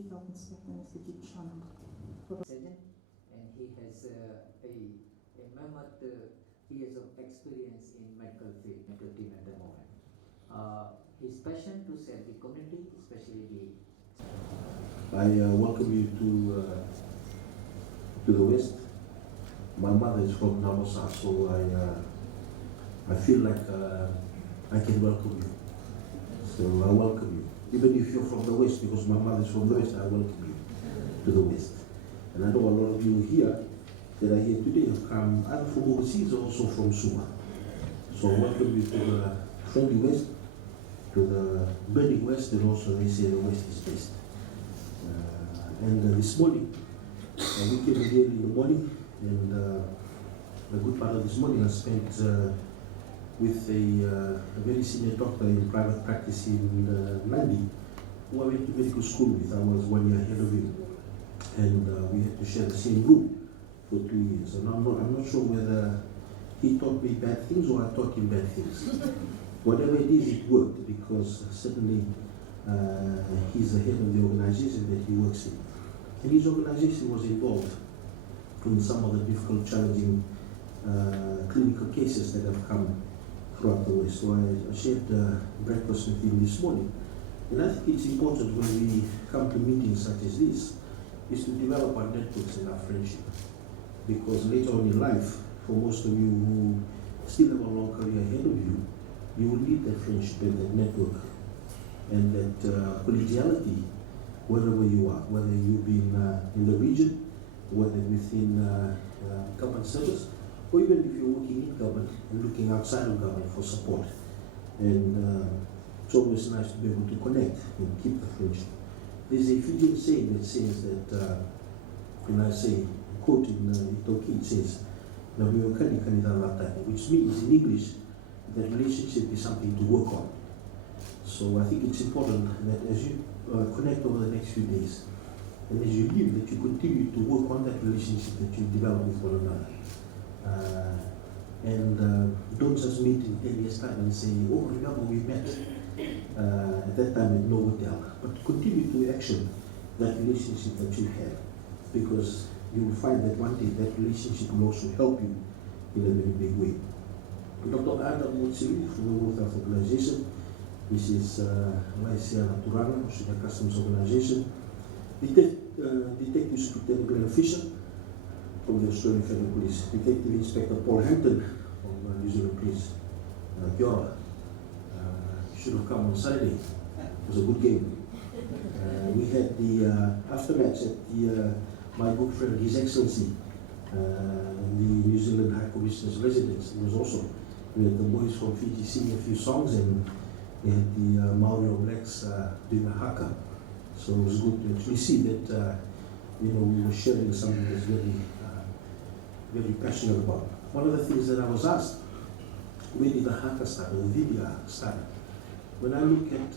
Chief Health Inspector, Mr. Jeet Chand. Surgeon, and he has a mammoth years of experience in medical field, medical team at the moment. His passion to serve the community, especially the. I welcome you to the West. My mother is from Namosa, so I feel like I can welcome you. So I welcome you. Even if you're from the West, because my mother is from the West, I welcome you to the West. And I know a lot of you here that are here today have come either from overseas or also from Suva. So I welcome you to the friendly West, to the burning West, and also they say the West is best. And this morning, we came here in the morning, and a good part of this morning I spent with a very senior doctor in private practice in Nandi, who I went to medical school with. I was 1 year ahead of him, and we had to share the same room for 2 years. And I'm not sure whether he taught me bad things or I taught him bad things. Whatever it is, it worked, because certainly he's the head of the organization that he works in. And his organization was involved in some of the difficult, challenging clinical cases that have come throughout the West. So I shared breakfast with him this morning. And I think it's important when we come to meetings such as this, is to develop our networks and our friendship. Because later on in life, for most of you who still have a long career ahead of you, you will need that friendship and that network and that collegiality wherever you are, whether you've been in the region, whether within government service, or even if you're working in government and looking outside of government for support. And it's always nice to be able to connect and keep the friendship. There's a Fijian saying that says that, when I say, quote in Itoki, it says, which means in English that relationship is something to work on. So I think it's important that as you connect over the next few days, and as you leave, that you continue to work on that relationship that you develop with one another. And don't just meet in 10 years' time and say, oh, remember we met at that time at Novotel. But continue to action that relationship that you have, because you will find that one day that relationship will also help you in a very big way. Dr. Adam Motsiri from the World Health Organization, Mrs. Maisia Naturana, from the Customs Organization, Detective Superintendent Glenn Fisher from the Australian Federal Police, Detective Inspector Paul Hampton from New Zealand Police, Kia ora. Should have come on Saturday. It was a good game. We had the aftermatch at the my good friend, His Excellency, the New Zealand High Commissioner's residence. It was also, we had the boys from Fiji singing a few songs, and we had the Maori All Blacks doing a haka. So it was good to actually see that we were sharing something that's very, very passionate about. One of the things that I was asked, where did the haka start, or the video start? When I look at,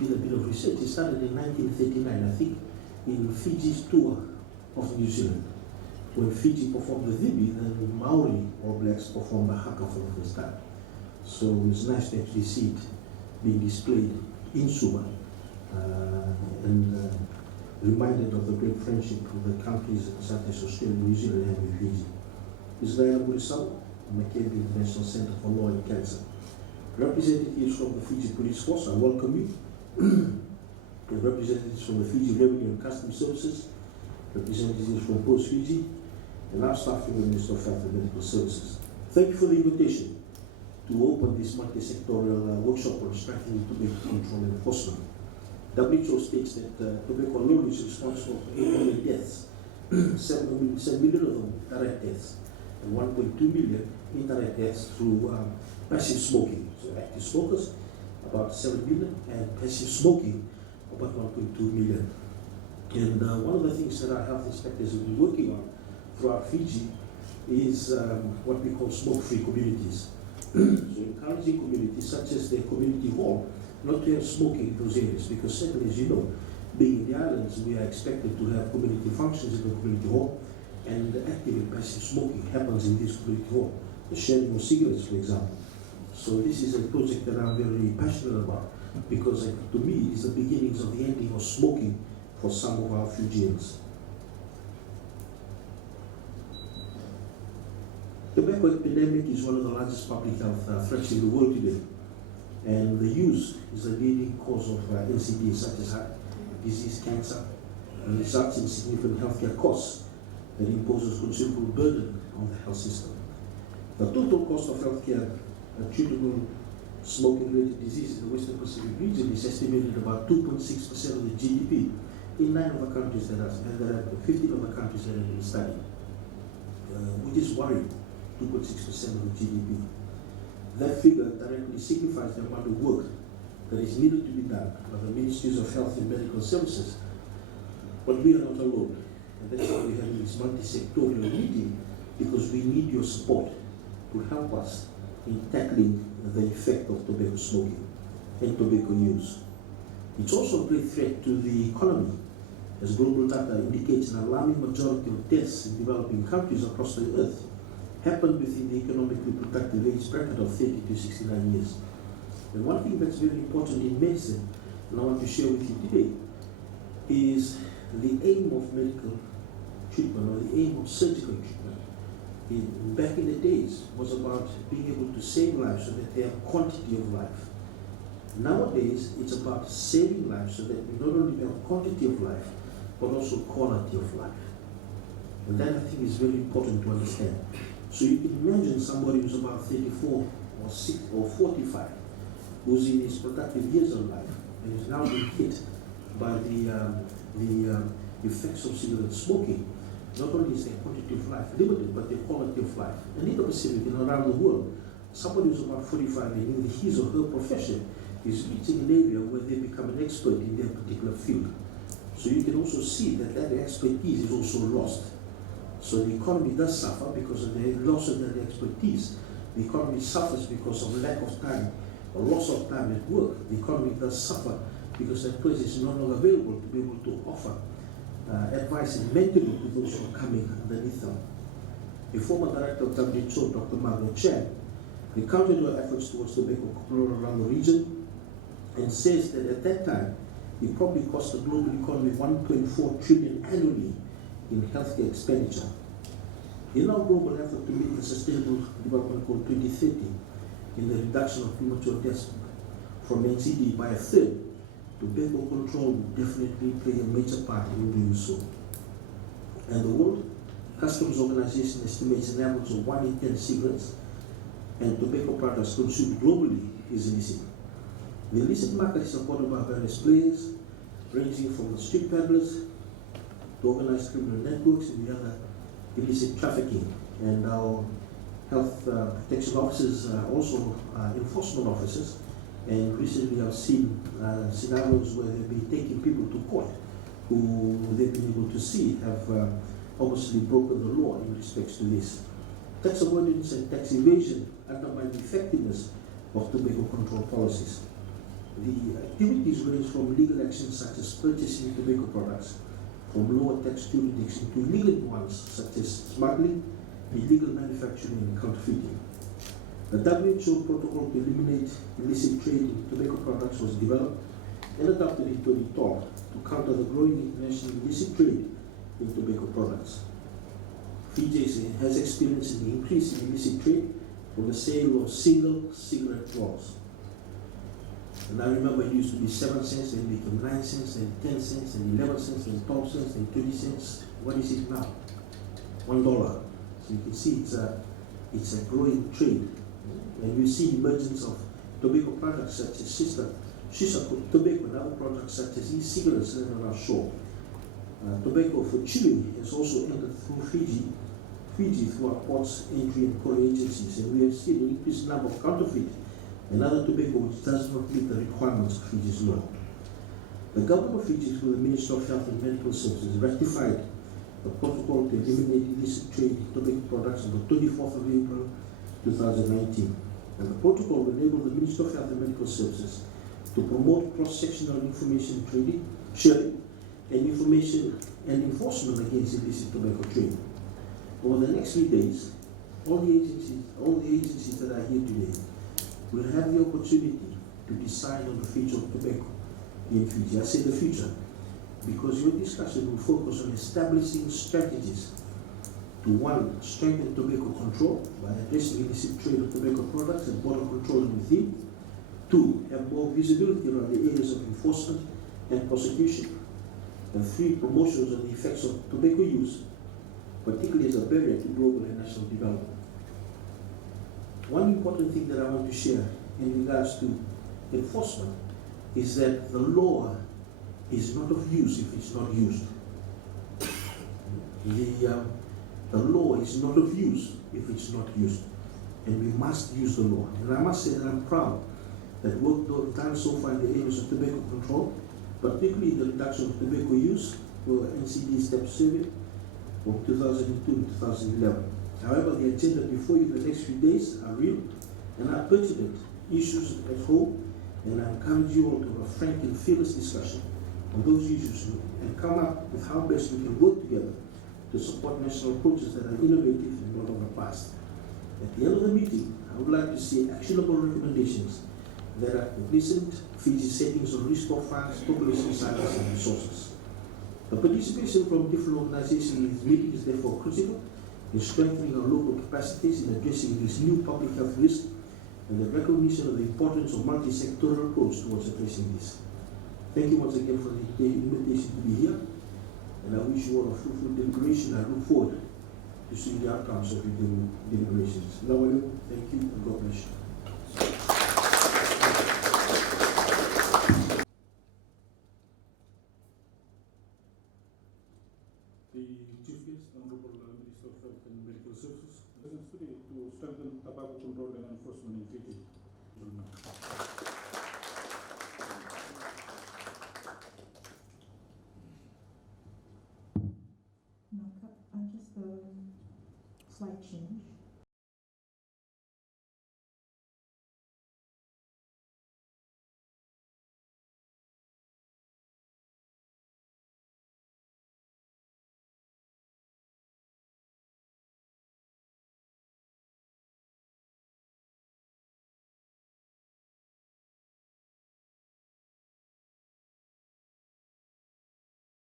did a bit of research, it started in 1939, I think, in Fiji's tour of New Zealand. When Fiji performed the Vibi, then the Maori All Blacks performed the haka for the first time. So it's nice to actually see it being displayed in Suva, and reminded of the great friendship of the countries such as Australia, New Zealand, and with Fiji. Ms. Diana Murisau, Mackenzie International Center for Law and Cancer. Representatives from the Fiji Police Force, I welcome you. The representatives from the Fiji Revenue and Customs Services, representatives from Post Fiji, and our staff from the Ministry of Health and Medical Services. Thank you for the invitation to open this multi-sectoral workshop on strengthening tobacco control and enforcement. WHO states that tobacco alone is responsible for 8 million deaths, 7 million of them direct deaths, and 1.2 million indirect deaths through passive smoking. So active smokers, about 7 million, and passive smoking, about 1.2 million. And one of the things that our health inspectors have been working on throughout Fiji is what we call smoke-free communities. So encouraging communities such as the community hall not to have smoking in those areas, because certainly, as you know, being in the islands, we are expected to have community functions in the community hall, and active and passive smoking happens in this community hall. The sharing of cigarettes, for example. So this is a project that I'm very passionate about, because to me it is the beginnings of the ending of smoking for some of our Fijians. Tobacco epidemic is one of the largest public health threats in the world today, and the use is a leading cause of NCDs such as heart disease, cancer, and results in significant healthcare costs that imposes considerable burden on the health system. The total cost of healthcare attributable to smoking-related diseases in the Western Pacific region is estimated about 2.6% of the GDP in 9 of the countries that are, and there are 15 of the countries that have been studied, which is worrying. 2.6% of the GDP. That figure directly signifies the amount of work that is needed to be done by the Ministries of Health and Medical Services. But we are not alone, and that's why we have this multi-sectorial meeting, because we need your support to help us in tackling the effect of tobacco smoking and tobacco use. It's also a great threat to the economy, as global data indicates an alarming majority of deaths in developing countries across the earth happen within the economically productive age bracket of 30 to 69 years. And one thing that's very important in medicine, and I want to share with you today, is the aim of medical treatment, or the aim of surgical treatment. Back in the days, was about being able to save lives so that they have quantity of life. Nowadays, it's about saving lives so that we not only have quantity of life, but also quality of life. And that, I think, is very important to understand. So you can imagine somebody who's about 34 or 6 or 45, who's in his productive years of life, and is now being hit by the effects of cigarette smoking. Not only is their quantity of life limited, but their quality of life. And in the Pacific and around the world, somebody who's about 45 and in his or her profession is reaching an area where they become an expert in their particular field. So you can also see that that expertise is also lost. So the economy does suffer because of the loss of that expertise. The economy suffers because of lack of time or loss of time at work. The economy does suffer because that person is no longer available to be able to offer advice and mentoring to those who are coming underneath them. The former director of WHO, Dr. Margaret Chan, recounted her efforts towards tobacco control around the region and says that at that time, it probably cost the global economy 1.4 trillion annually in healthcare expenditure. In our global effort to meet the Sustainable Development Goal 2030 in the reduction of premature deaths from NCD by a third, tobacco control will definitely play a major part in doing so. And the World Customs Organization estimates an average of 1 in 10 cigarettes and tobacco products consumed globally is illicit. The illicit market is supported by various players, ranging from the street peddlers to organized criminal networks and the other illicit trafficking. And our health protection officers are also enforcement officers. And recently I've seen scenarios where they've been taking people to court who they've been able to see have obviously broken the law in respect to this. Tax avoidance and tax evasion undermine the effectiveness of tobacco control policies. The activities range from legal actions such as purchasing tobacco products from lower tax jurisdictions to illegal ones such as smuggling, illegal manufacturing and counterfeiting. The WHO protocol to eliminate illicit trade in tobacco products was developed and adopted in 2012 to counter the growing international illicit trade in tobacco products. Fiji has experienced an increase in illicit trade from the sale of single cigarette rolls. And I remember it used to be 7 cents, then it became 9 cents, then 10 cents, then 11 cents, then 12 cents, then 20 cents. What is it now? $1. So you can see it's a growing trade. And you see emergence of tobacco products such as shisha tobacco and other products such as e-cigarettes that are ashore. Tobacco for chewing has also entered through Fiji through our ports, entry and core agencies, and we have seen an increased number of counterfeit and other tobacco which does not meet the requirements of Fiji's law. The government of Fiji, through the Ministry of Health and Medical Services, ratified the protocol to eliminate illicit trade in tobacco products on the 24th of April 2019. And the protocol will enable the Ministry of Health and Medical Services to promote cross-sectional information trading, sharing, and information and enforcement against illicit tobacco trade. Over the next 3 days, all the agencies that are here today will have the opportunity to decide on the future of tobacco in Fiji. I say the future because your discussion will focus on establishing strategies to one, strengthen tobacco control by addressing illicit trade of tobacco products and border control within. Two, have more visibility around the areas of enforcement and prosecution. And three, promotions of the effects of tobacco use, particularly as a barrier to global and national development. One important thing that I want to share in regards to enforcement is that the law is not of use if it's not used. The law is not of use if it's not used. And we must use the law. And I must say that I'm proud that work done so far in the areas of tobacco control, particularly the reduction of tobacco use for NCD STEP survey from 2002 to 2011. However, the agenda before you the next few days are real and are pertinent issues at home, and I encourage you all to have a frank and fearless discussion on those issues and come up with how best we can work together to support national approaches that are innovative and not of the past. At the end of the meeting, I would like to see actionable recommendations that are cognizant Fiji settings on risk profiles, population sizes, and resources. The participation from different organizations in this meeting is therefore critical in strengthening our local capacities in addressing these new public health risks and the recognition of the importance of multi-sectoral approach towards addressing this. Thank you once again for the invitation to be here, and I wish you all a fruitful deliberation. I look forward to seeing the outcomes of your deliberations. Nawale, thank you, and God bless you. The Chief Guest, Honorable Minister of Health and Medical Services, presents today to strengthen tobacco control and enforcement in Fiji. Just a slight change.